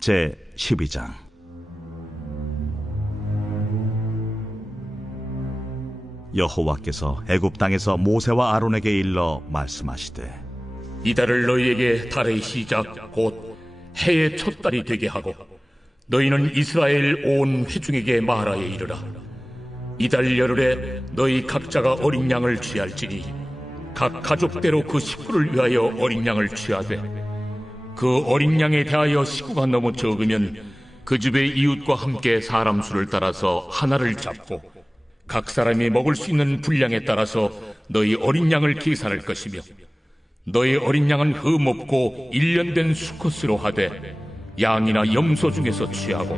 제 12장. 여호와께서 애굽 땅에서 모세와 아론에게 일러 말씀하시되, 이달을 너희에게 달의 시작 곧 해의 첫 달이 되게 하고 너희는 이스라엘 온 회중에게 말하여 이르라. 이달 열흘에 너희 각자가 어린 양을 취할지니 각 가족대로 그 식구를 위하여 어린 양을 취하되, 그 어린 양에 대하여 식구가 너무 적으면 그 집의 이웃과 함께 사람 수를 따라서 하나를 잡고 각 사람이 먹을 수 있는 분량에 따라서 너희 어린 양을 계산할 것이며, 너희 어린 양은 흠없고 1년 된 수컷으로 하되 양이나 염소 중에서 취하고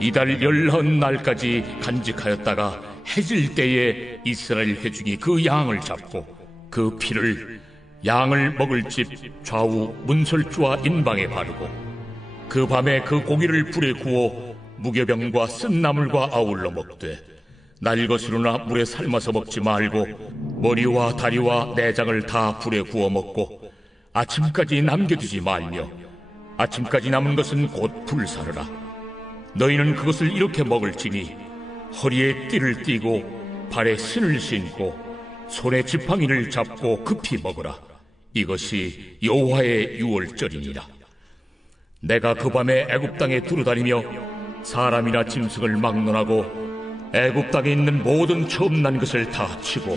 이달 19날까지 간직하였다가 해질 때에 이스라엘 회중이 그 양을 잡고 그 피를 양을 먹을 집 좌우 문설주와 인방에 바르고 그 밤에 그 고기를 불에 구워 무교병과 쓴 나물과 아울러 먹되 날것으로나 물에 삶아서 먹지 말고 머리와 다리와 내장을 다 불에 구워 먹고 아침까지 남겨두지 말며 아침까지 남은 것은 곧 불사르라. 너희는 그것을 이렇게 먹을지니 허리에 띠를 띠고 발에 신을 신고 손에 지팡이를 잡고 급히 먹으라. 이것이 여호와의 유월절이니라. 내가 그 밤에 애굽 땅에 두루다니며 사람이나 짐승을 막론하고 애굽 땅에 있는 모든 처음 난 것을 다 치고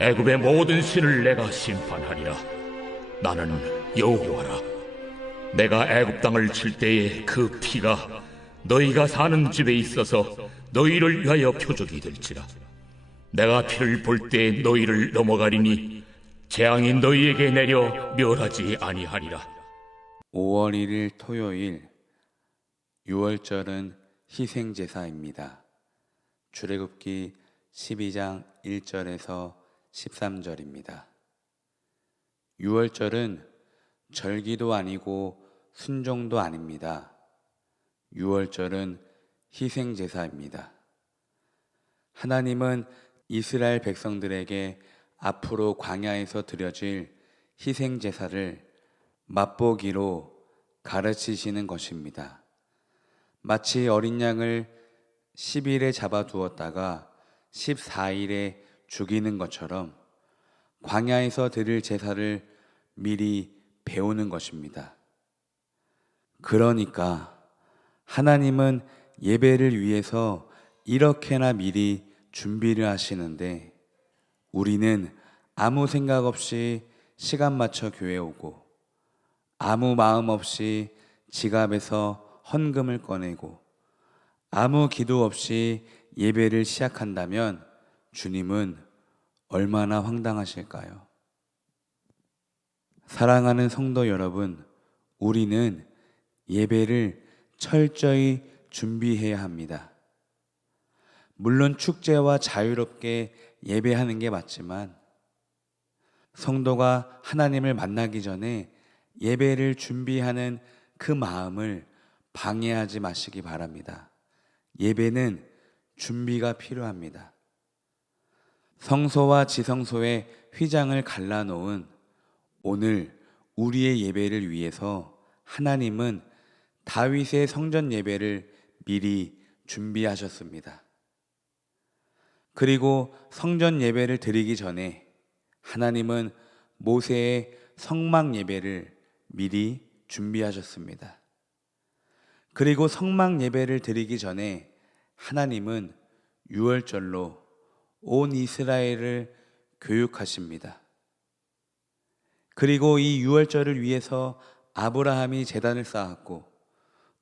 애굽의 모든 신을 내가 심판하리라. 나는 여호와라. 내가 애굽 땅을 칠 때에 그 피가 너희가 사는 집에 있어서 너희를 위하여 표적이 될지라. 내가 피를 볼 때 너희를 넘어가리니 재앙이 너희에게 내려 멸하지 아니하리라. 5월 1일 토요일, 유월절은 희생제사입니다. 출애굽기 12장 1절에서 13절입니다. 유월절은 절기도 아니고 순종도 아닙니다. 유월절은 희생제사입니다. 하나님은 이스라엘 백성들에게 앞으로 광야에서 드려질 희생제사를 맛보기로 가르치시는 것입니다. 마치 어린 양을 10일에 잡아두었다가 14일에 죽이는 것처럼 광야에서 드릴 제사를 미리 배우는 것입니다. 그러니까 하나님은 예배를 위해서 이렇게나 미리 준비를 하시는데 우리는 아무 생각 없이 시간 맞춰 교회 오고 아무 마음 없이 지갑에서 헌금을 꺼내고 아무 기도 없이 예배를 시작한다면 주님은 얼마나 황당하실까요? 사랑하는 성도 여러분, 우리는 예배를 철저히 준비해야 합니다. 물론 축제와 자유롭게 예배하는 게 맞지만 성도가 하나님을 만나기 전에 예배를 준비하는 그 마음을 방해하지 마시기 바랍니다. 예배는 준비가 필요합니다. 성소와 지성소의 휘장을 갈라놓은 오늘 우리의 예배를 위해서 하나님은 다윗의 성전 예배를 미리 준비하셨습니다. 그리고 성전 예배를 드리기 전에 하나님은 모세의 성막 예배를 미리 준비하셨습니다. 그리고 성막 예배를 드리기 전에 하나님은 유월절로 온 이스라엘을 교육하십니다. 그리고 이 유월절을 위해서 아브라함이 제단을 쌓았고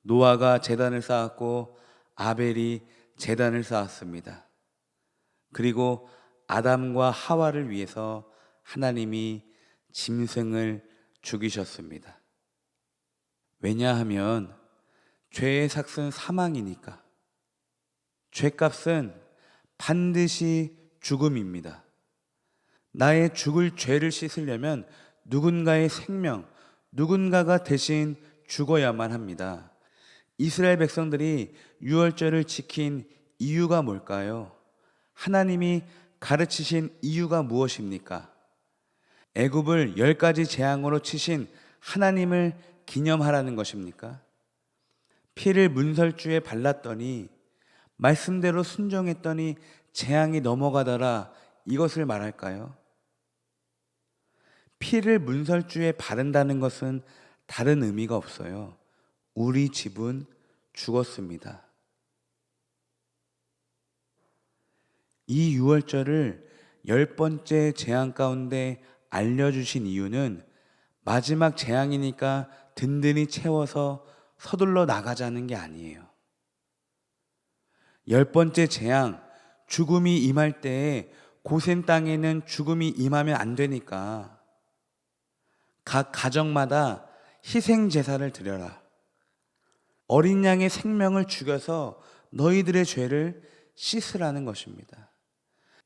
노아가 제단을 쌓았고 아벨이 제단을 쌓았습니다. 그리고 아담과 하와를 위해서 하나님이 짐승을 죽이셨습니다. 왜냐하면 죄의 삭은 사망이니까. 죄값은 반드시 죽음입니다. 나의 죽을 죄를 씻으려면 누군가의 생명, 누군가가 대신 죽어야만 합니다. 이스라엘 백성들이 유월절을 지킨 이유가 뭘까요? 하나님이 가르치신 이유가 무엇입니까? 애굽을 10가지 재앙으로 치신 하나님을 기념하라는 것입니까? 피를 문설주에 발랐더니 말씀대로 순종했더니 재앙이 넘어가더라, 이것을 말할까요? 피를 문설주에 바른다는 것은 다른 의미가 없어요. 우리 집은 죽었습니다. 이 유월절을 10번째 재앙 가운데 알려주신 이유는 마지막 재앙이니까 든든히 채워서 서둘러 나가자는 게 아니에요. 10번째 재앙, 죽음이 임할 때에 고센 땅에는 죽음이 임하면 안 되니까 각 가정마다 희생 제사를 드려라. 어린 양의 생명을 죽여서 너희들의 죄를 씻으라는 것입니다.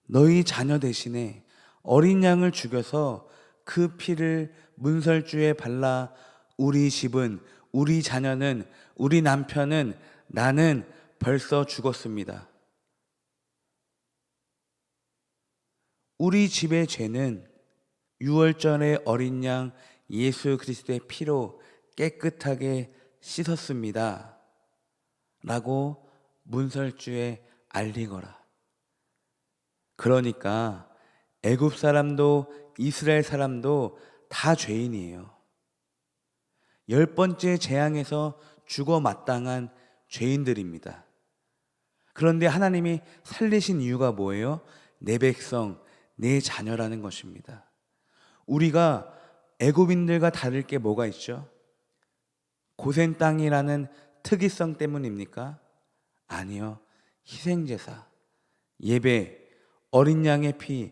너희 자녀 대신에 어린 양을 죽여서 그 피를 문설주에 발라 우리 집은, 우리 자녀는, 우리 남편은, 나는 벌써 죽었습니다. 우리 집의 죄는 유월절의 어린 양 예수 그리스도의 피로 깨끗하게 씻었습니다. 라고 문설주에 알리거라. 그러니까 애굽 사람도 이스라엘 사람도 다 죄인이에요. 10번째 재앙에서 죽어 마땅한 죄인들입니다. 그런데 하나님이 살리신 이유가 뭐예요? 내 백성, 내 자녀라는 것입니다. 우리가 애굽인들과 다를 게 뭐가 있죠? 고센 땅이라는 특이성 때문입니까? 아니요. 희생제사, 예배, 어린 양의 피,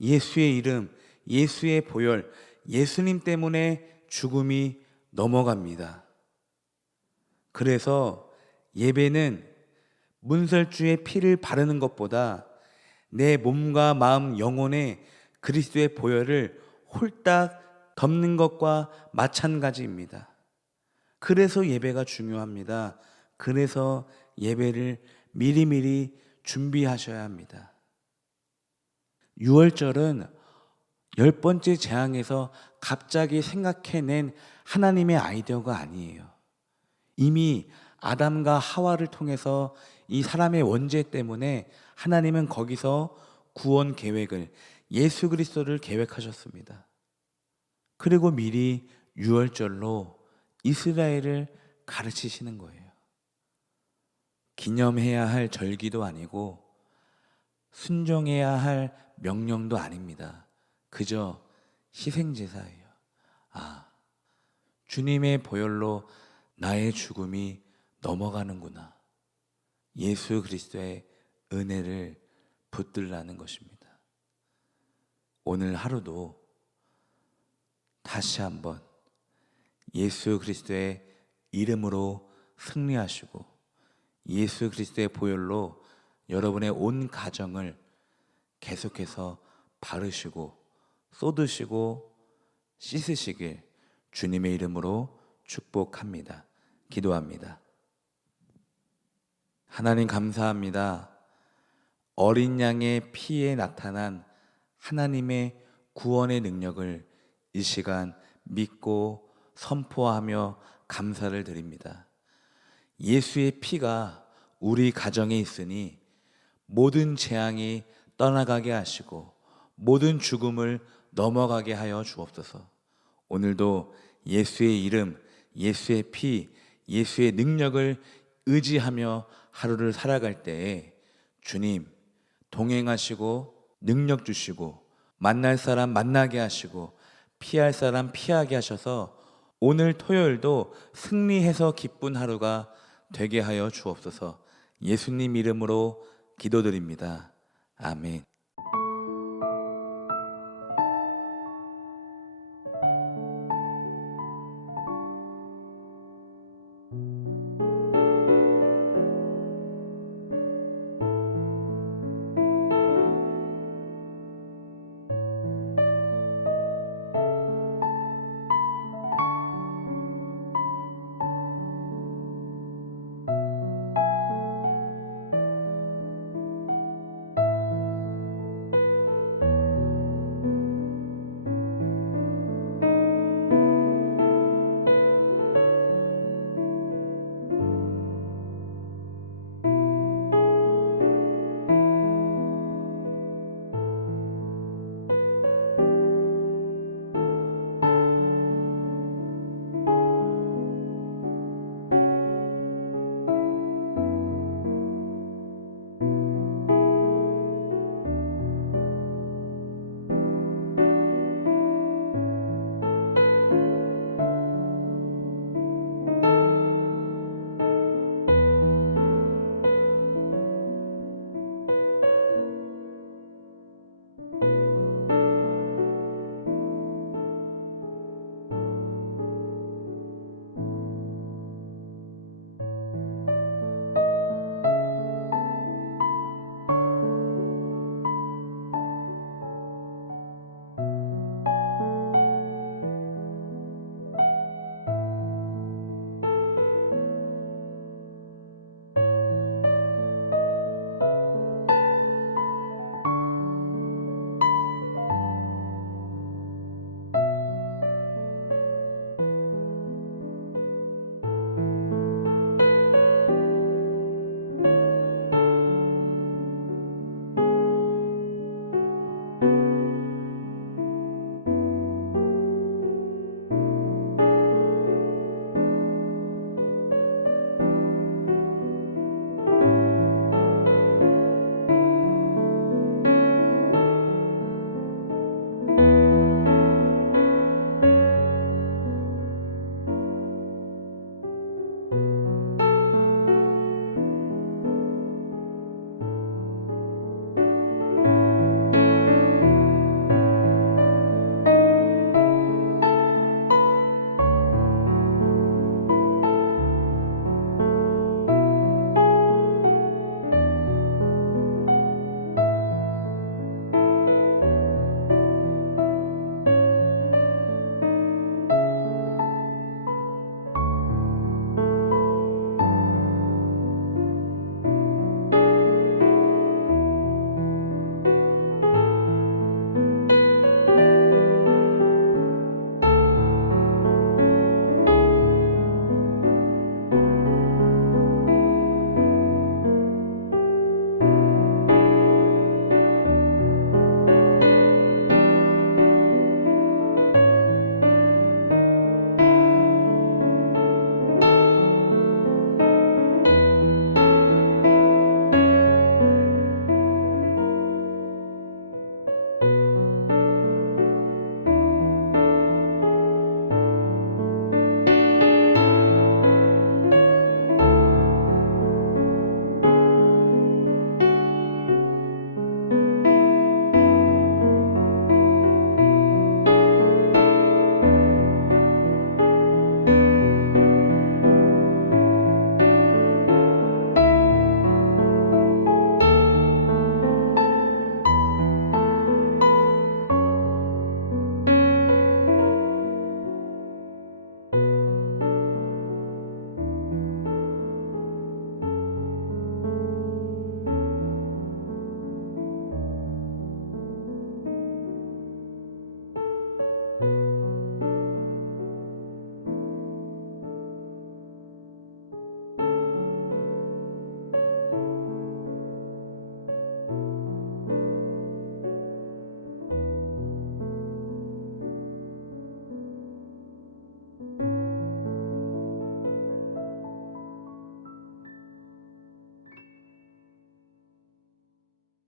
예수의 이름, 예수의 보혈, 예수님 때문에 죽음이 넘어갑니다. 그래서 예배는 문설주에 피를 바르는 것보다 내 몸과 마음, 영혼에 그리스도의 보혈을 홀딱 덮는 것과 마찬가지입니다. 그래서 예배가 중요합니다. 그래서 예배를 미리미리 준비하셔야 합니다. 유월절은 10번째 재앙에서 갑자기 생각해낸 하나님의 아이디어가 아니에요. 이미 아담과 하와를 통해서 이 사람의 원죄 때문에 하나님은 거기서 구원 계획을, 예수 그리스도를 계획하셨습니다. 그리고 미리 유월절로 이스라엘을 가르치시는 거예요. 기념해야 할 절기도 아니고 순종해야 할 명령도 아닙니다. 그저 희생제사예요. 주님의 보혈로 나의 죽음이 넘어가는구나. 예수 그리스도의 은혜를 붙들라는 것입니다. 오늘 하루도 다시 한번 예수 그리스도의 이름으로 승리하시고 예수 그리스도의 보혈로 여러분의 온 가정을 계속해서 바르시고 쏟으시고 씻으시길 주님의 이름으로 축복합니다. 기도합니다. 하나님 감사합니다. 어린 양의 피에 나타난 하나님의 구원의 능력을 이 시간 믿고 선포하며 감사를 드립니다. 예수의 피가 우리 가정에 있으니 모든 재앙이 떠나가게 하시고 모든 죽음을 넘어가게 하여 주옵소서. 오늘도 예수의 이름, 예수의 피, 예수의 능력을 의지하며 하루를 살아갈 때에 주님 동행하시고 능력 주시고 만날 사람 만나게 하시고 피할 사람 피하게 하셔서 오늘 토요일도 승리해서 기쁜 하루가 되게 하여 주옵소서. 예수님 이름으로 기도드립니다. 아멘.